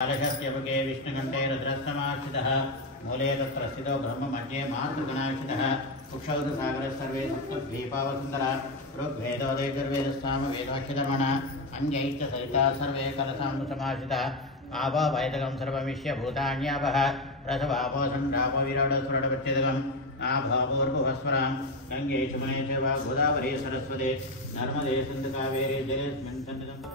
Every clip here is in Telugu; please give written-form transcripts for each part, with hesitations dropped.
कलशस्यपुके विष्णुकण्ठे रुद्रस्तमाश्रितः मूले तत्र स्थितो ब्रह्म मध्ये मातृगणाश्रितः कुक्षौ तु सागरः सर्वे सप्तद्वीपावसुन्दरा ऋग्वेदोदयजुर्वेदस्साम वेदोक्षधर्मणः अन्यैश्च सरिता सर्वे कलशामृतमाश्रितः आपो वैदकं सर्वमिष्य भूतान्यापः रसवापो सन्रापो विराडस्फुरडपच्चेदकम् आभावोर्भुवस्वरां गङ्गे सुमने च वा गोदावरी सरस्वती नर्मदे सिन्धु कावेरी जलेऽस्मिन् सन्निधम्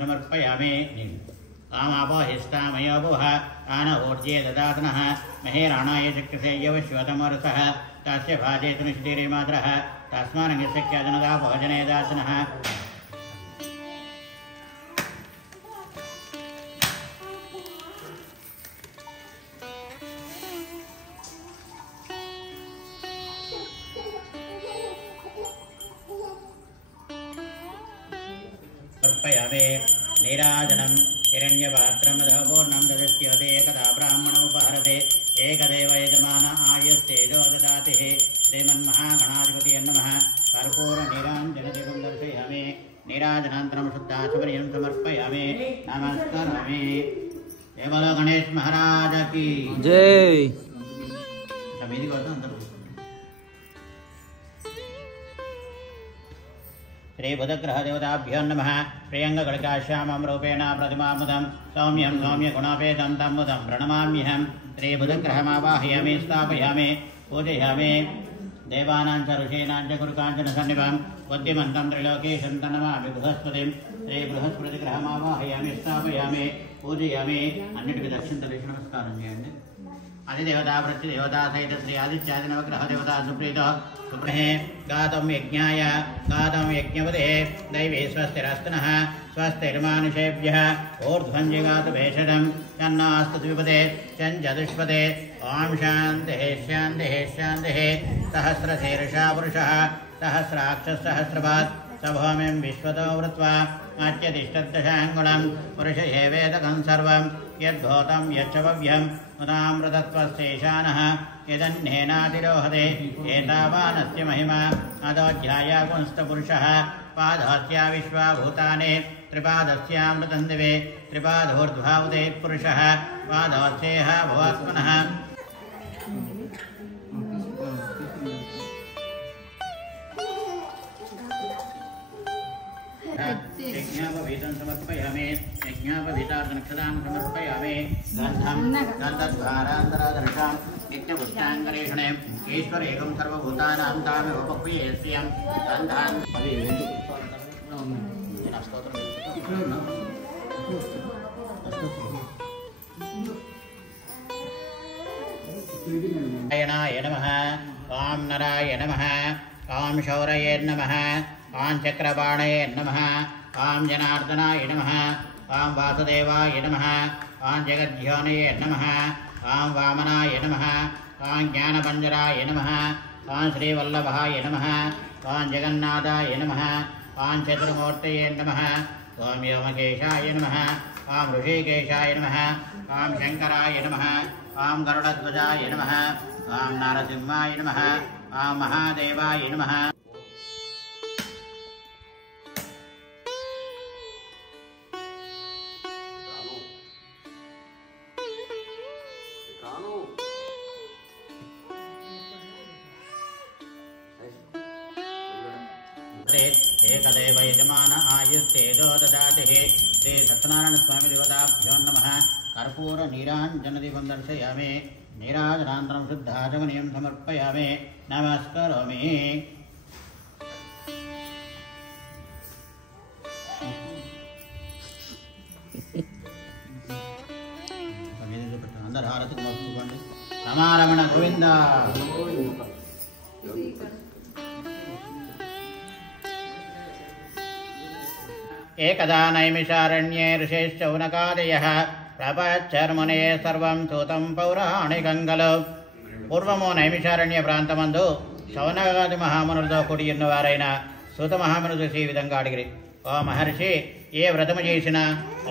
समर्पयामि कामापोहिष्टामयोभुवः आनवोर्जे ददातनः महेराणाय चक्रसे यवश्वतमरुसः तस्य भाजेतनुष्टिरिमात्रः तस्मानङ्गशक्यजनदा भोजने दातनः समर्पयामि नीराजनं हिरण्यपात्रमधपूर्णं ददस्यते एकदा ब्राह्मणमुपहरते एकदेव यजमान आयुस्तेजो ददातिः श्रीमन्महागणाधिपतये नमः कर्पूरनीराञ्जनदीपं दर्शयामि नीराजनान्तरं शुद्धाचमनीयं समर्पयामि नमस्करोमि। जय बोलो गणेश महाराज की जय। श्री बुधग्रहदेवताभ्यो नमः। प्रियङ्गगणकाश्यामं रूपेण प्रतिमामुदं सौम्यं सौम्यगुणापेदं तं मुदं प्रणमाम्यहं। श्री बुधग्रहमावाहयामि स्थापयामि पूजयामि। देवानां च ऋषीणां च गुरुकाञ्चनसन्निभं बुद्धिमन्तं त्रिलोकीशं तन्नमामि बृहस्पतिं। श्री बृहस्पतिग्रहमावाहयामि स्थापयामि पूजयामि। अन्निटिకి దక్షిణ తల్లికి నమస్కారం చేయండి। आदिदेवता प्रत्यदेवता सहित श्री आदित्यादि नवग्रह देवता सुप्रीतो सुब्रहे गातं यज्ञाय गातं यज्ञपदे दैवे स्वस्तिरस्तनः स्वस्तिर्मानुषेभ्यः ऊर्ध्वं जिगातु भेषजं चन्नास्तु द्विपदे चञ्चतुष्पदे ॐ शान्तिः शान्तिः शान्तिः। सहस्रशीर्षा पुरुषः सहस्राक्षः सहस्रपात् सभौमिं विश्वतो वृत्वा अत्यतिष्ठद्दशाङ्गुलं पुरुष एवेदकं सर्वं यद्भूतं यच्छव्यं मुदामृतत्वस्यैशानः यदन्येनातिरोहते एतावानस्य महिमा अदोऽध्यायागुंस्तपुरुषः पादहस्या विश्वाभूतानि त्रिपादस्यामृतं दिवे त्रिपादोर्ध्वावुदे पुरुषः पादहस्येह भवात्मनः। यज्ञापवीतं समर्पयामि। यज्ञापवीतार्धनक्षदां समर्पयामि। गन्धं गन्धद्वारान्तरादर्शां नित्यपुष्टाङ्गरेषणे ईश्वरेकं सर्वभूतानां तामेव पक्वये श्रियं गन्धान् नारायणाय नमः। ॐ नराय नमः। ॐ शौरये नमः। ॐ चक्रबाणये नमः। ॐ जनार्दनाय नमः। ॐ वासुदेवाय नमः। ॐ जगद्योनये नमः। ॐ वामनाय नमः। ॐ ज्ञानपञ्जराय नमः। ॐ श्रीवल्लभाय नमः। ॐ जगन्नाथाय नमः। ॐ चतुर्मूर्तये नमः। ॐ व्योमकेशाय नमः। ॐ ऋषिकेशाय नमः। ॐ शङ्कराय नमः। ॐ गरुडध्वजाय नमः। ॐ नारसिंहाय नमः। ॐ महादेवाय नमः। एकदेव यजमान आयुस्तेजो ददातिः। श्री सत्यनारायण स्वामी देवताभ्यो नमः। कर्पूर नीराञ्जनदीपं दर्शयामि। नीराजनान्तरं शुद्धाचमनीयं समर्पयामि नमस्करोमि। రమారమణ గోవింద ఏకదా నైమిషారణ్యే ఋషేశ్చ ఉనకాదయః ప్రపచ్చర్మునే సర్వం సూతం పౌరాణికంగలు. పూర్వము నైమిషారణ్య ప్రాంతమందు శౌనకాది మహామునులతో కూడి ఉన్నవారైన సూత మహామును చూసి ఈ విధంగా అడిగిరి. ఓ మహర్షి, ఏ వ్రతము చేసినా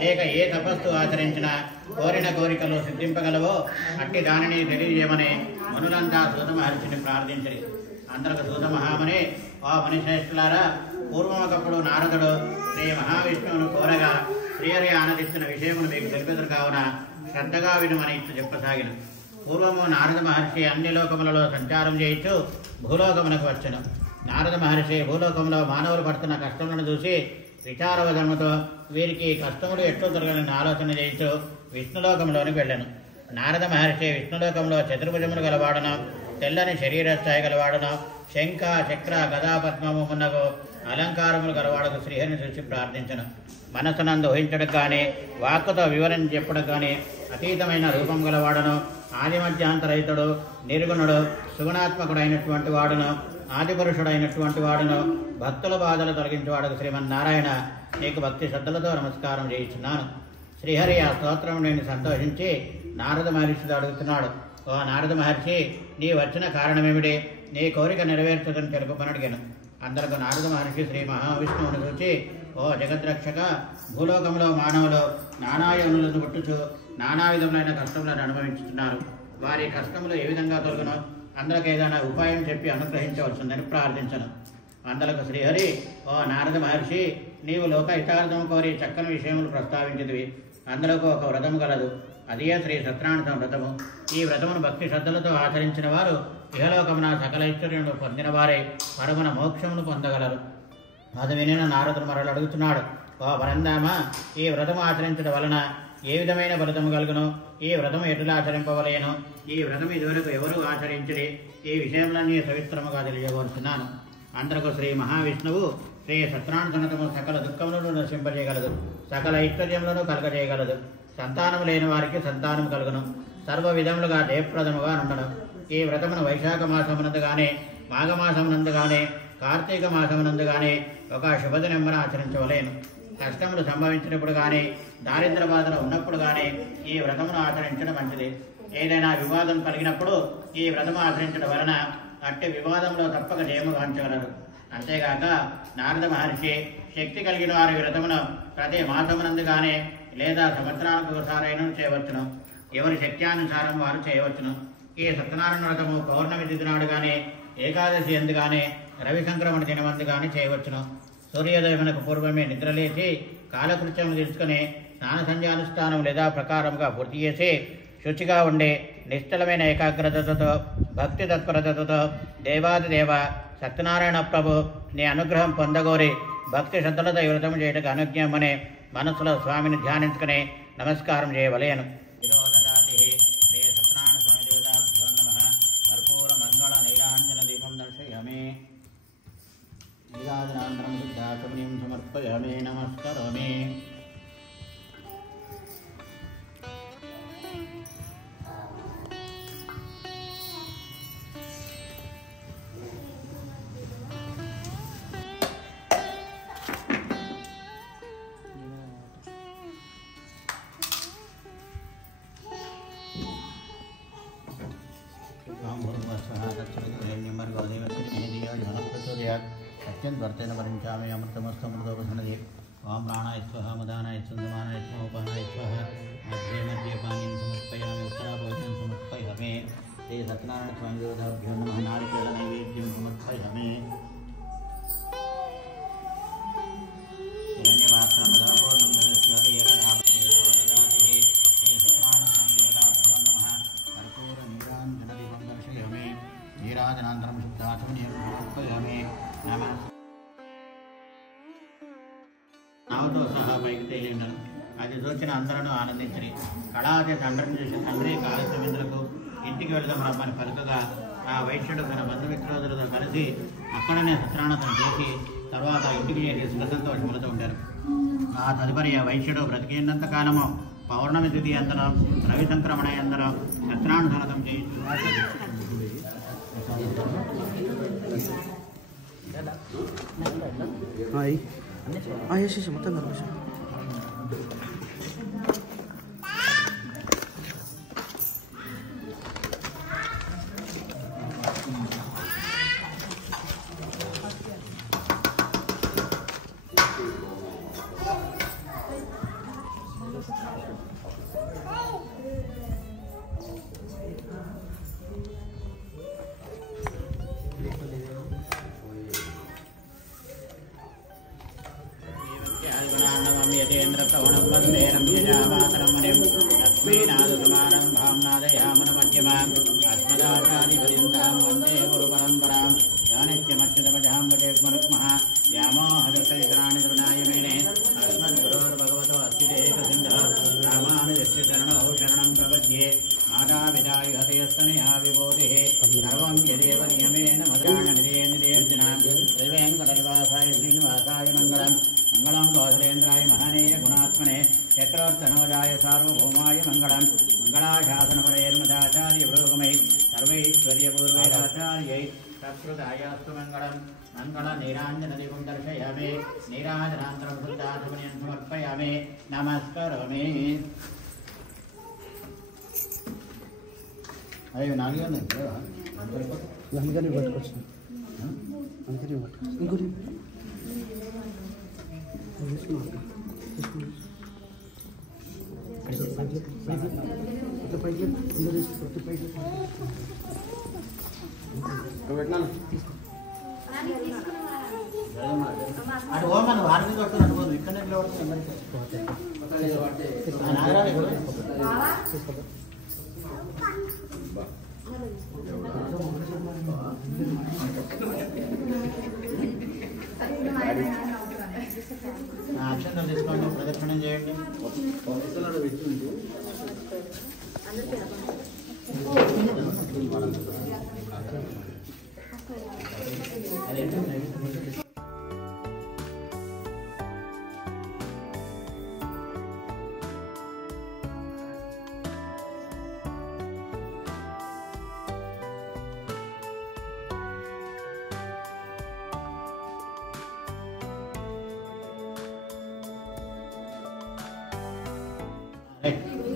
లేక ఏ తపస్సు ఆచరించినా కోరిన కోరికలు సిద్ధింపగలవో అట్టి దానిని తెలియజేయమని మునులంతా సూత మహర్షిని ప్రార్థించరి. అందరికి సూత మహాముని, ఓ మునిశ్రేష్ఠులారా, పూర్వమొకప్పుడు నారదుడు శ్రీ మహావిష్ణువును కోరగా శ్రీహరి ఆనందించిన విషయమును మీకు తెలిపెదరు కావున శ్రద్ధగా వినుమని ఇట్లు చెప్పసాగిన. పూర్వము నారద మహర్షి అన్ని లోకములలో సంచారం చేయించు భూలోకమునకు వచ్చెను. నారద మహర్షి భూలోకంలో మానవులు పడుతున్న కష్టములను చూసి విచారవధముతో వీరికి కష్టములు ఎట్లు దొరకని ఆలోచన చేయించు విష్ణులోకంలోనికి వెళ్ళాను. నారద మహర్షి విష్ణులోకంలో చతుర్భుజములు గలవాడును, తెల్లని శరీరస్థాయి గలవాడును, శంఖ చక్ర గదా పద్మము మున్నగు అలంకారములు గలవాడుకు శ్రీహరిని చూసి ప్రార్థించను. మనసునందు ఊహించడం కానీ వాక్కుతో వివరణ చెప్పడం కానీ అతీతమైన రూపం గలవాడును, ఆదిమధ్యాంతరహితుడు, నిర్గుణుడు, సుగుణాత్మకుడైనటువంటి వాడును, ఆదిపురుషుడైనటువంటి వాడును, భక్తుల బాధలు తొలగించేవాడుకు శ్రీమన్నారాయణ, నీకు భక్తి శ్రద్ధలతో నమస్కారం చేయించున్నాను. శ్రీహరి ఆ స్తోత్రం నేను సంతోషించి నారద మహర్షితో అడుగుతున్నాడు. ఓ నారద మహర్షి, నీ వచ్చిన కారణమేమిటి? నీ కోరిక నెరవేర్చదని తెలుపమని అడిగాను. అందరకు నారద మహర్షి శ్రీ మహావిష్ణువును చూచి, ఓ జగద్రక్షక, భూలోకంలో మానవులు నానాయోనులను పుట్టుచు నానా విధములైన కష్టములను అనుభవించుతున్నారు. వారి కష్టములు ఏ విధంగా తొలగునో అందరికి ఏదైనా ఉపాయం చెప్పి అనుగ్రహించవలసిందని ప్రార్థించను. అందరకు శ్రీహరి, ఓ నారద మహర్షి, నీవు లోక హితార్థం కోరి చక్కని విషయములు ప్రస్తావించినవి. అందరకు ఒక వ్రతము గలదు, అదే శ్రీ సత్యనారాయణ వ్రతము. ఈ వ్రతమును భక్తి శ్రద్ధలతో ఆచరించిన వారు ఇహలోకమున సకల ఐశ్వర్యములు పొందిన వారే పరమున మోక్షమును పొందగలరు. అది వినిన నారదుడు మరలు అడుగుతున్నాడు. ఓ పరంధామ, ఈ వ్రతము ఆచరించడం వలన ఏ విధమైన ఫలితము కలుగును? ఈ వ్రతము ఎటులా ఆచరింపవలేను? ఈ వ్రతము ఇదివరకు ఎవరూ ఆచరించడి? ఈ విషయంలోనే సవిస్తరముగా తెలియవలసినాను. అందరకు శ్రీ మహావిష్ణువు శ్రీ సత్యనారాయణ సన్నతము సకల దుఃఖములను నశింపజేయగలదు, సకల ఐశ్వర్యములను కలగజేయగలదు. సంతానము లేని వారికి సంతానము కలుగును, సర్వ విధములుగా జయప్రదముగా నుండను. ఈ వ్రతమును వైశాఖ మాసమునందు కానీ, మాఘమాసమునందు కానీ, కార్తీక మాసమునందు కానీ ఒక శుభదినమున ఆచరించవలేను. కష్టములు సంభవించినప్పుడు కానీ, దారిద్ర బాధలు ఉన్నప్పుడు కానీ ఈ వ్రతమును ఆచరించడం మంచిది. ఏదైనా వివాదం కలిగినప్పుడు ఈ వ్రతము ఆచరించడం వలన అట్టి వివాదంలో తప్పక జయము గాంచగలరు. అంతేగాక నారద మహర్షి శక్తి కలిగిన వారి వ్రతమును ప్రతి మాసమునందు కానీ లేదా సంవత్సరానికి ఒకసారైనా చేయవచ్చును. ఎవరి శక్త్యానుసారం వారు చేయవచ్చును. ఈ సత్యనారాయణ వ్రతము పౌర్ణమి తిథి నాడు కానీ, ఏకాదశి ఎందు కానీ, రవి సంక్రమణ దినమందు కానీ చేయవచ్చును. సూర్యోదయమునకు పూర్వమే నిద్రలేచి కాలకృత్యము తీసుకుని స్నాన సంధ్యానుష్ఠానం లేదా ప్రకారముగా పూర్తి చేసి శుచిగా ఉండి నిశ్చలమైన ఏకాగ్రతతో భక్తి తత్పరతతో దేవాదిదేవ సత్యనారాయణ ప్రభు నీ అనుగ్రహం పొందగోరి భక్తి శ్రద్ధలతో ఈ వ్రతము చేయటకు అనుజ్ఞమని మనస్సులో స్వామిని ధ్యానించుకుని నమస్కారం చేయవలేను. నీరాజనాంతరం సిద్ధాచమనీయం సమర్పయామి, నమస్కరోమి. సత్యంవర్తేన వరించామి అమృతమస్తమృతోపసనది. ఓం ప్రాణాయ స్వహ మదానాయ సందమానాయ స్వోపహాయ స్వహ. మధ్యే మధ్యే పానీయం సమర్పయామి, ఉత్తరాభోజనం సమర్పయామి. శ్రీ సత్యనారాయణ స్వామి దేవతాభ్యో నమః. నారికేళ నైవేద్యం సమర్పయామి. నీరాజనాంతరం శుద్ధాచమనీయం సమర్పయామి. నావతో సహా పైకి తేలిండను. అది చూసిన అందరూ ఆనందించరి. కళావతి తండ్రిని చూసి తండ్రి కాళసమింద్రకు ఇంటికి వెళదాం రమ్మని పలుకగా ఆ వైశ్యుడు తన బంధుమిత్రోదులతో కలిసి అక్కడనే సత్యనారాయణ చేసి తర్వాత ఇంటికి చేరి సుఖసంతోషములతో ఉంటారు. ఆ తదుపరి ఆ వైశ్యుడు బ్రతికినంత కాలము పౌర్ణమి తిథి అందరం, రవి సంక్రమణ అందరం సత్యనారాయణ సన్నతం చేయించు. హాయ్. వేసేసి మొత్తం కలిపేసి यतेन्द्रप्रवणं वन्दे रम्यजामातरमणिं लक्ष्मीनाथसमारम्भां नादयामनमध्यमाम् अस्मदाचार्यपर्यन्तां वन्दे गुरुपरम्परां यानित्यमच्युतपदां वदेस्मरुक्मः व्यामोहदशैत्राणि तृणाय मेने अस्मद्गुरोर्भगवतो अस्तिदेकसिन्धः रामानुजस्य शरणौ शरणं प्रपद्ये मातापिता युहतयस्तनया विभूतिः सर्वं यदेव नियमेन मद्राणनिदेर्जनां श्रीवेङ्कटनिवासाय श्रीनिवासाय मङ्गलम् मंगलम कौशलेन्द्राय महनीय गुणात्मने चक्रवर्तनोजाय सार्वभौमाय मंगलम मंगलाशासनपरेर्मदाचार्य पुरोगमै सर्वैश्वर्यपूर्वैराचार्यै तत्कृतायास्तु मंगलम मंगल नीराञ्जनदीपं दर्शयामि नीराजनान्तरं शुद्धात्मनिं समर्पयामि नमस्करोमि अयो नालियो नहीं हमकरी पట్టుకోవచ్చు हमकरी పట్టుకోవచ్చు ఇంకొరి అటు ఓమన్ వారిని కొడుతుంది అనుకోదు ఇక్కడ అక్షంతలు తీసుకోండి ప్రదక్షిణం చేయండి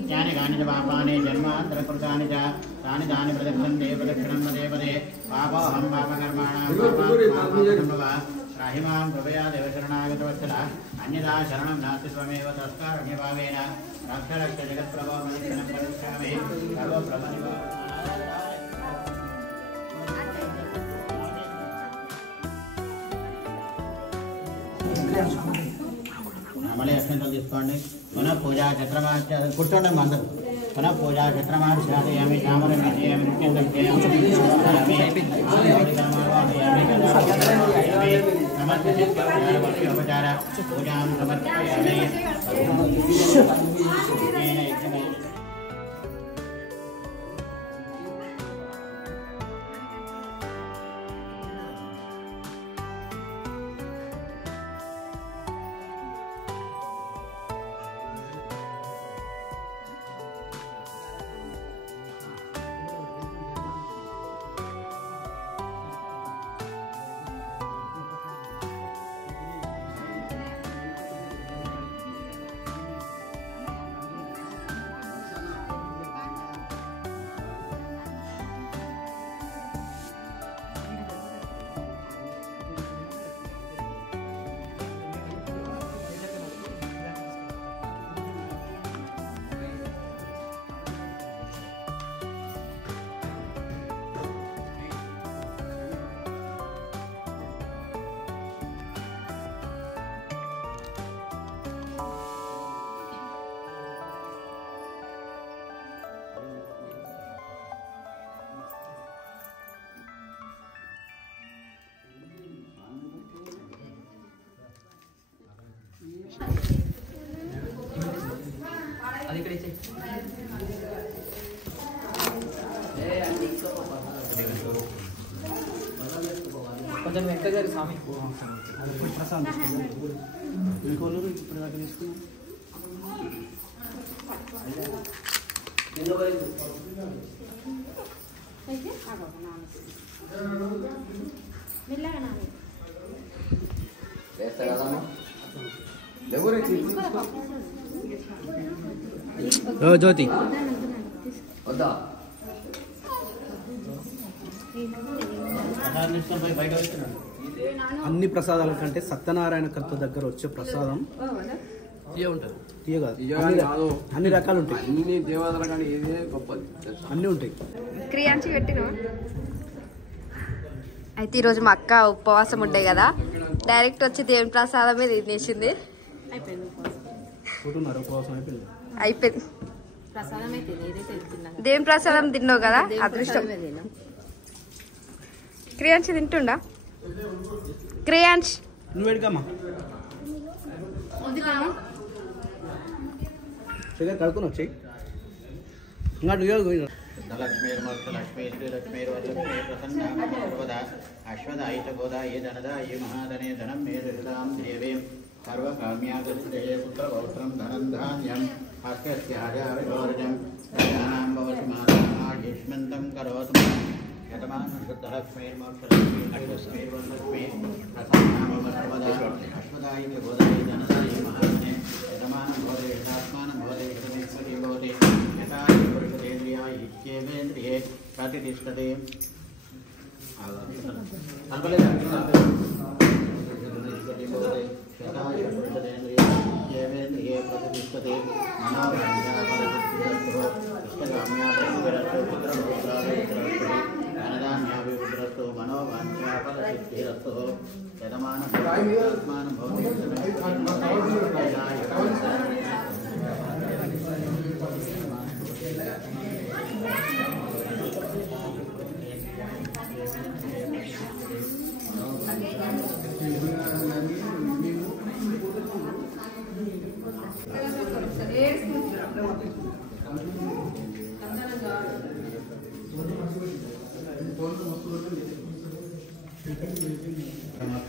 ज्ञानि गानि च पापानि जन्मान्तरकृतानि च तानि तानि प्रदक्षिणन्ते प्रदक्षिणं पदे पदे पापोऽहं पापकर्माणां त्राहि मां कृपया देवशरणागतवत्सल अन्यथा शरणं नास्ति त्वमेव तस्कारुण्यभावेन रक्ष रक्ष जगत्प्रभो मनुष्यनं परिष्यामि सर्वप्रभनिभो మళ్ళీ అక్షంతలు తీసుకోండి పునః పూజా చక్రమార్చ కూర్చోండి అందరూ పునః పూజా చక్రమార్చాదయామి శ్యామలం విజయామి నిత్యం ఉపచార పూజాం సమర్పయామి అది ఇక్కడ ఇచ్చే కొంచెం వెంట గారి స్వామి ప్రసాద్ ఇంకోళ్ళు ఇప్పుడు దాకా తీసుకున్నాం మెల్లగా నాని వేస్తా కదా జ్యోతి వద్దా అన్ని ప్రసాదాల కంటే సత్యనారాయణ కర్త దగ్గర వచ్చే ప్రసాదం ఉంటుంది. తీయ కాదు, అన్ని రకాలు ఉంటాయి. అన్ని దేవాలయాల కానీ ఏదే గొప్పది, అన్నీ ఉంటాయి. క్రియాంచి పెట్టిన అయితే ఈరోజు మా అక్క ఉపవాసం ఉండే కదా, డైరెక్ట్ వచ్చి దేవుని ప్రసాదమే తినేసింది. అయిపోయింది దేవుని ప్రసాదం తిన్నావు కదా, అదృష్టం. క్రియాంచి తింటుండా? క్రియాంచ్ నువ్వు ఎడుకమ్మా కడుకుని వచ్చాయి. ఇంకా లక్ష్మీ శ్రీలక్ష్మీర్వరలక్ష్మీ ప్రసన్నా అశ్వదాయిత గోదాయి ధనదాయి మహాధనే ధనం మేరుదాం దేవీం సర్వకామ్యాగతే పుత్రపౌత్రం ధనం ధాన్యం హస్త్యాజావిగోర్జం ప్రజానాం భవతి మాతాయుష్మంతం కరోతు శతమానశుద్ధలక్ష్మీర్మోక్షలక్ష్మీ ప్రసన్నామవసర్వదా అశ్వదాయిత గోదాయి ధనదాయి మహాధనే శతమానం భవతి యథాత్మానం భవతి యథమేశ్వరీ భవతి యథా పురుషేంద్రియా ఇత్యేవేంద్రియే ప్రతిష్టతే ధనధాన్యాభివృద్ధిరస్తు మనోవాంఛాఫలసిద్ధిరస్తు యజమానం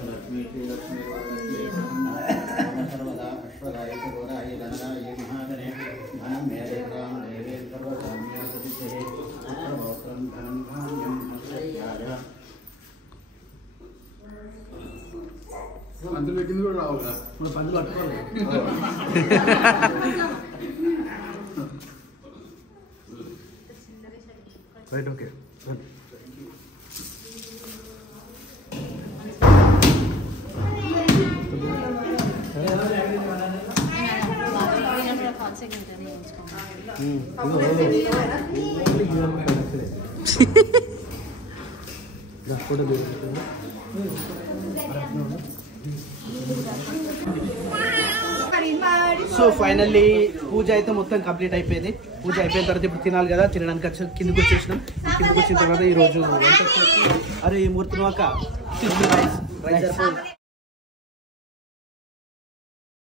లక్ష్మీ శ్రీలక్ష్మీ సర్వదా అశ్వదాయ గోదాయ ధనదాయ మహాధనే ధనం మేధాం దేవే సర్వకామ్యాసిద్ధే పుత్రపౌత్రం ధనం ధాన్యం హస్త్యాజ. పంతులు పెట్టింది కూడా రావుగా, ఇప్పుడు పందులు పట్టుకోవాలి. Right, okay. సో ఫైనల్లీ పూజ అయితే మొత్తం కంప్లీట్ అయిపోయింది. పూజ అయిపోయిన తర్వాత ఇప్పుడు తినాలి కదా, తినడానికి వచ్చి కిందకి వచ్చేసినాం. కిందకి వచ్చిన తర్వాత ఈ రోజు అరే ఈ మూర్తి అక్క రైస్